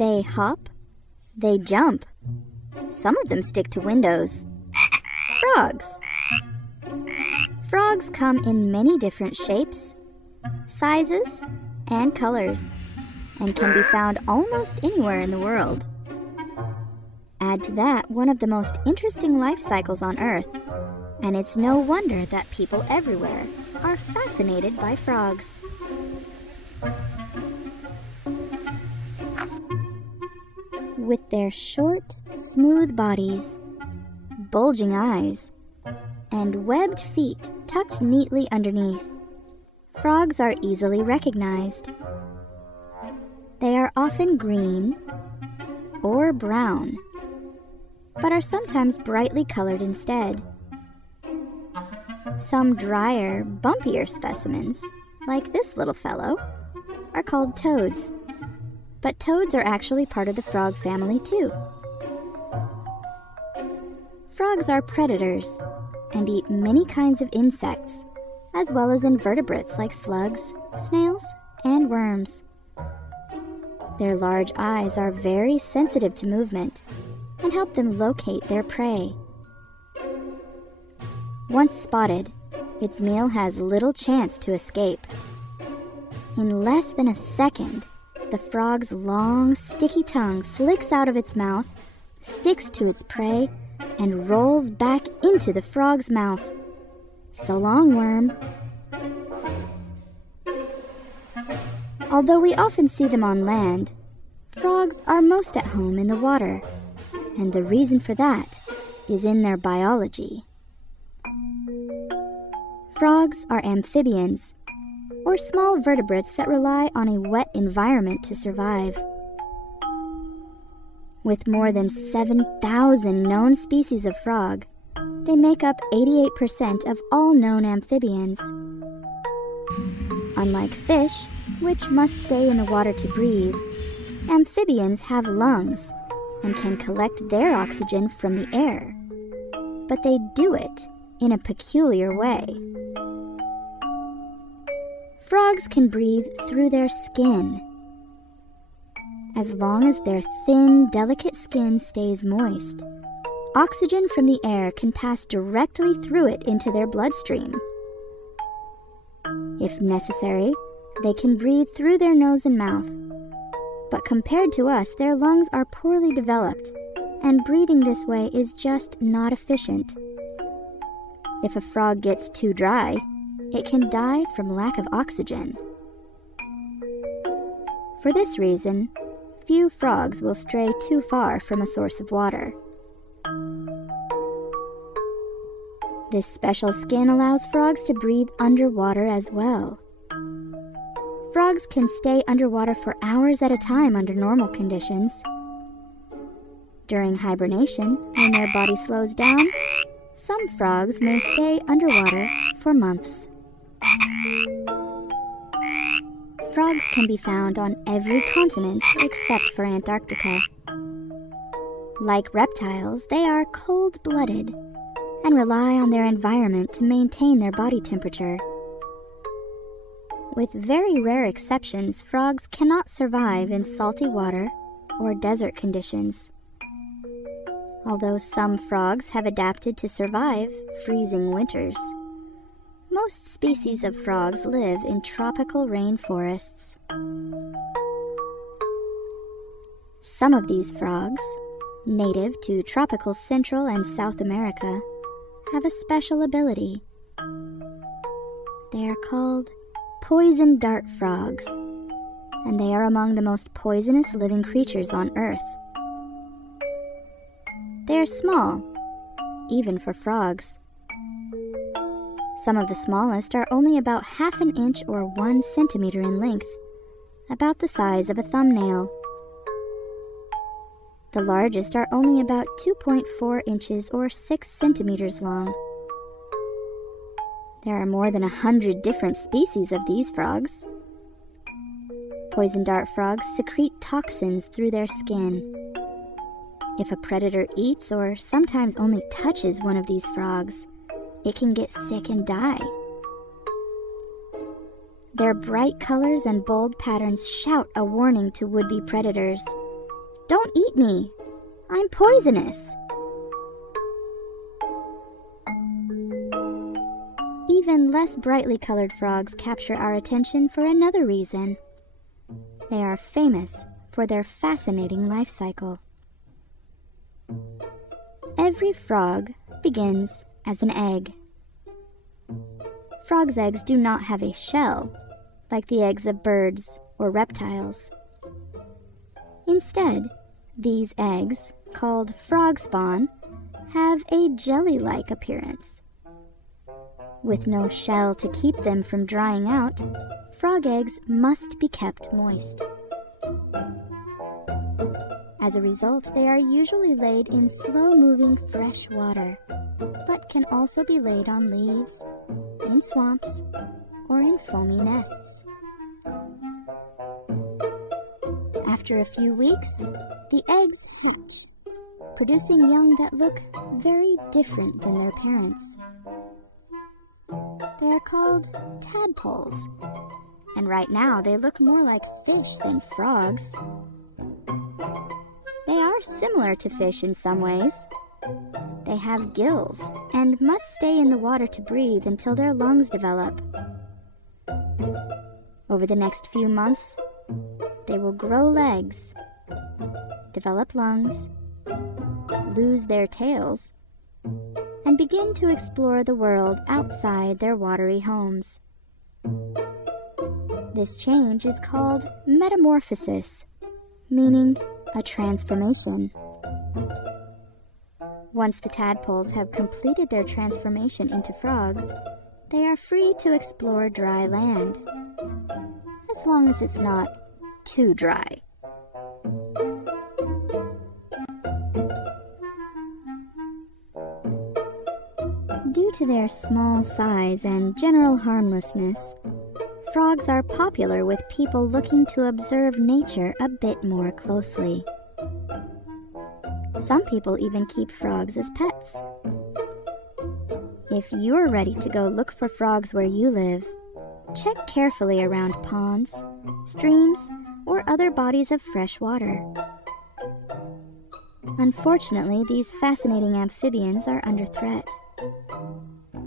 They hop, they jump. Some of them stick to windows. Frogs. Frogs come in many different shapes, sizes, and colors, and can be found almost anywhere in the world. Add to that one of the most interesting life cycles on Earth, and it's no wonder that people everywhere are fascinated by frogs. With their short, smooth bodies, bulging eyes, and webbed feet tucked neatly underneath, frogs are easily recognized. They are often green or brown, but are sometimes brightly colored instead. Some drier, bumpier specimens, like this little fellow, are called toads. But toads are actually part of the frog family too. Frogs are predators and eat many kinds of insects, as well as invertebrates like slugs, snails, and worms. Their large eyes are very sensitive to movement and help them locate their prey. Once spotted, its meal has little chance to escape. In less than a second, the frog's long, sticky tongue flicks out of its mouth, sticks to its prey, and rolls back into the frog's mouth. So long, worm. Although we often see them on land, frogs are most at home in the water, and the reason for that is in their biology. Frogs are amphibians, or small vertebrates that rely on a wet environment to survive. With more than 7,000 known species of frog, they make up 88% of all known amphibians. Unlike fish, which must stay in the water to breathe, amphibians have lungs and can collect their oxygen from the air. But they do it in a peculiar way. Frogs can breathe through their skin. As long as their thin, delicate skin stays moist, oxygen from the air can pass directly through it into their bloodstream. If necessary, they can breathe through their nose and mouth. But compared to us, their lungs are poorly developed, and breathing this way is just not efficient. If a frog gets too dry, it can die from lack of oxygen. For this reason, few frogs will stray too far from a source of water. This special skin allows frogs to breathe underwater as well. Frogs can stay underwater for hours at a time under normal conditions. During hibernation, when their body slows down, some frogs may stay underwater for months. Frogs can be found on every continent except for Antarctica. Like reptiles, they are cold-blooded and rely on their environment to maintain their body temperature. With very rare exceptions, frogs cannot survive in salty water or desert conditions. Although some frogs have adapted to survive freezing winters, most species of frogs live in tropical rainforests. Some of these frogs, native to tropical Central and South America, have a special ability. They are called poison dart frogs, and they are among the most poisonous living creatures on Earth. They are small, even for frogs. Some of the smallest are only about ½ an inch or 1 centimeter in length, about the size of a thumbnail. The largest are only about 2.4 inches or 6 centimeters long. There are more than 100 different species of these frogs. Poison dart frogs secrete toxins through their skin. If a predator eats or sometimes only touches one of these frogs, it can get sick and die. Their bright colors and bold patterns shout a warning to would-be predators, Don't eat me! I'm poisonous! Even less brightly colored frogs capture our attention for another reason. They are famous for their fascinating life cycle. Every frog begins as an egg. Frogs' eggs do not have a shell, like the eggs of birds or reptiles. Instead, these eggs, called frog spawn, have a jelly-like appearance. With no shell to keep them from drying out, frog eggs must be kept moist. As a result, they are usually laid in slow-moving fresh water, but can also be laid on leaves, in swamps, or in foamy nests. After a few weeks, the eggs hatch, producing young that look very different than their parents. They are called tadpoles, and right now they look more like fish than frogs. They are similar to fish in some ways. They have gills and must stay in the water to breathe until their lungs develop. Over the next few months, they will grow legs, develop lungs, lose their tails, and begin to explore the world outside their watery homes. This change is called metamorphosis, meaning a transformation. Once the tadpoles have completed their transformation into frogs, they are free to explore dry land, as long as it's not too dry. Due to their small size and general harmlessness, frogs are popular with people looking to observe nature a bit more closely. Some people even keep frogs as pets. If you're ready to go look for frogs where you live, check carefully around ponds, streams, or other bodies of fresh water. Unfortunately, these fascinating amphibians are under threat.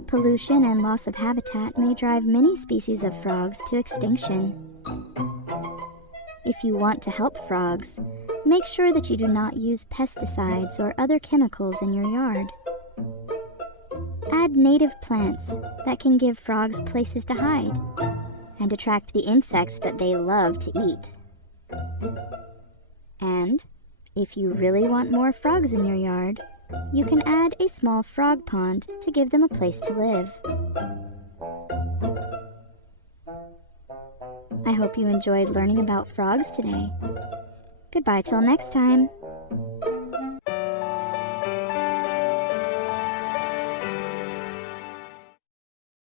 Pollution and loss of habitat may drive many species of frogs to extinction. If you want to help frogs, make sure that you do not use pesticides or other chemicals in your yard. Add native plants that can give frogs places to hide and attract the insects that they love to eat. And if you really want more frogs in your yard, you can add a small frog pond to give them a place to live. I hope you enjoyed learning about frogs today. Goodbye till next time.